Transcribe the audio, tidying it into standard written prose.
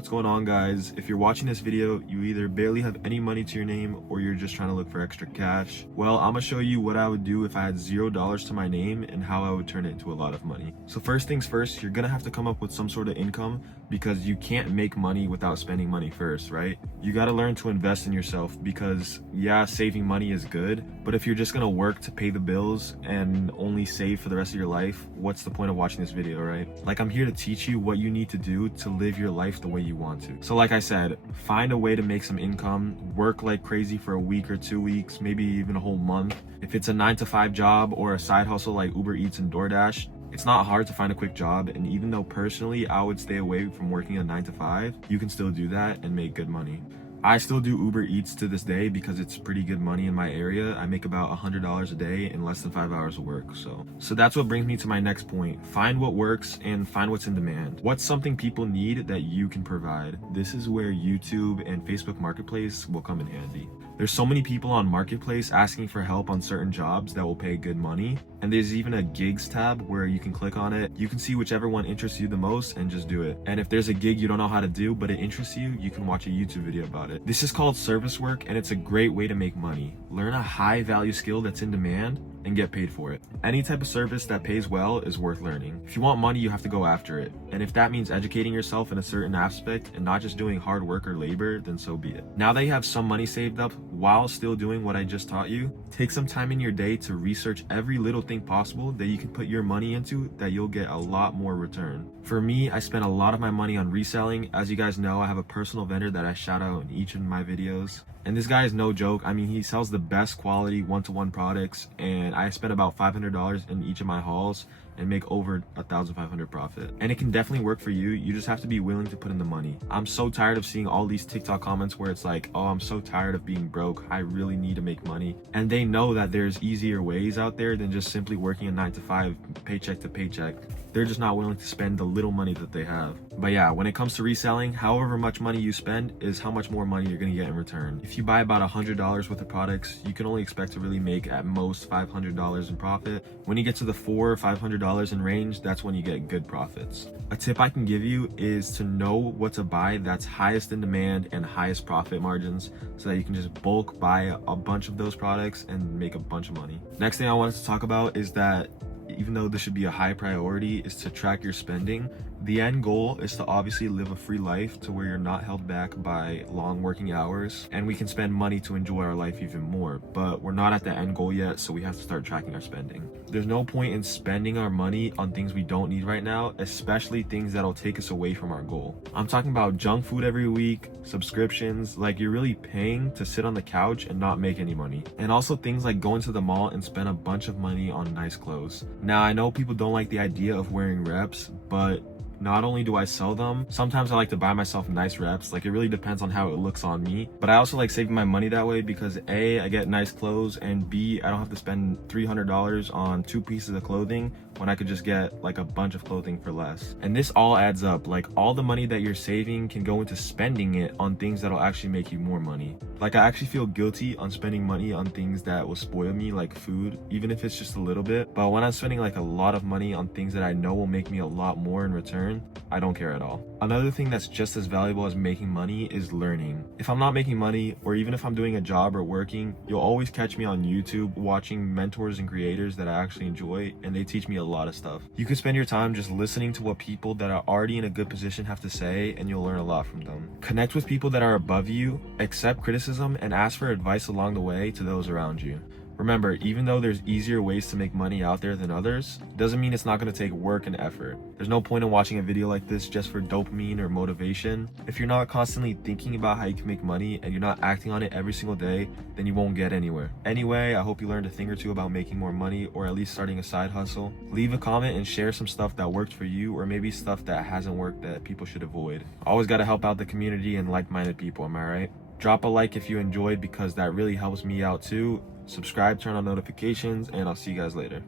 What's going on, guys? If you're watching this video, you either barely have any money to your name or you're just trying to look for extra cash. Well, I'm gonna show you what I would do if I had $0 to my name and how I would turn it into a lot of money. So first things first, you're gonna have to come up with some sort of income because you can't make money without spending money first, right? You gotta learn to invest in yourself because yeah, saving money is good, but if you're just gonna work to pay the bills and only save for the rest of your life, what's the point of watching this video, right? Like, I'm here to teach you what you need to do to live your life the way you want to. So like I said, find a way to make some income, work like crazy for a week or 2 weeks, maybe even a whole month. If it's a 9-to-5 job or a side hustle like Uber Eats and DoorDash, it's not hard to find a quick job, and even though personally I would stay away from working a 9-to-5, you can still do that and make good money. I still do Uber Eats to this day because it's pretty good money in my area. I make about $100 a day in less than 5 hours of work. So that's what brings me to my next point. Find what works and find what's in demand. What's something people need that you can provide? This is where YouTube and Facebook Marketplace will come in handy. There's so many people on Marketplace asking for help on certain jobs that will pay good money. And there's even a gigs tab where you can click on it. You can see whichever one interests you the most and just do it. And if there's a gig you don't know how to do, but it interests you, you can watch a YouTube video about it. This is called service work, and it's a great way to make money. Learn a high value skill that's in demand and get paid for it. Any type of service that pays well is worth learning. If you want money, you have to go after it. And if that means educating yourself in a certain aspect and not just doing hard work or labor, then so be it. Now that you have some money saved up while still doing what I just taught you, take some time in your day to research every little thing possible that you can put your money into that you'll get a lot more return. For me, I spent a lot of my money on reselling. As you guys know, I have a personal vendor that I shout out in each of my videos. And this guy is no joke. I mean, he sells the best quality one-to-one products, and I spent about $500 in each of my hauls and make over 1,500 profit. And it can definitely work for you. You just have to be willing to put in the money. I'm so tired of seeing all these TikTok comments where it's like, oh, I'm so tired of being broke. I really need to make money. And they know that there's easier ways out there than just simply working a 9-to-5 paycheck to paycheck. They're just not willing to spend the little money that they have. But yeah, when it comes to reselling, however much money you spend is how much more money you're gonna get in return. If you buy about $100 worth of products, you can only expect to really make at most $500 in profit. When you get to the $400 or $500 in range, that's when you get good profits. A tip I can give you is to know what to buy that's highest in demand and highest profit margins so that you can just bulk buy a bunch of those products and make a bunch of money. Next thing I wanted to talk about is that even though this should be a high priority, is to track your spending. The end goal is to obviously live a free life to where you're not held back by long working hours, and we can spend money to enjoy our life even more, but we're not at the end goal yet, so we have to start tracking our spending. There's no point in spending our money on things we don't need right now, especially things that'll take us away from our goal. I'm talking about junk food every week, subscriptions, like you're really paying to sit on the couch and not make any money. And also things like going to the mall and spend a bunch of money on nice clothes. Now, I know people don't like the idea of wearing reps, but not only do I sell them, sometimes I like to buy myself nice reps. Like, it really depends on how it looks on me. But I also like saving my money that way because A, I get nice clothes, and B, I don't have to spend $300 on 2 pieces of clothing when I could just get like a bunch of clothing for less. And this all adds up. Like, all the money that you're saving can go into spending it on things that'll actually make you more money. Like, I actually feel guilty on spending money on things that will spoil me, like food, even if it's just a little bit. But when I'm spending like a lot of money on things that I know will make me a lot more in return, I don't care at all. Another thing that's just as valuable as making money is learning. If I'm not making money, or even if I'm doing a job or working, you'll always catch me on YouTube watching mentors and creators that I actually enjoy, and they teach me a lot of stuff. You can spend your time just listening to what people that are already in a good position have to say, and you'll learn a lot from them. Connect with people that are above you, accept criticism, and ask for advice along the way to those around you. Remember, even though there's easier ways to make money out there than others, doesn't mean it's not going to take work and effort. There's no point in watching a video like this just for dopamine or motivation. If you're not constantly thinking about how you can make money and you're not acting on it every single day, then you won't get anywhere. Anyway, I hope you learned a thing or two about making more money, or at least starting a side hustle. Leave a comment and share some stuff that worked for you, or maybe stuff that hasn't worked that people should avoid. Always got to help out the community and like-minded people, am I right? Drop a like if you enjoyed because that really helps me out too. Subscribe, turn on notifications, and I'll see you guys later.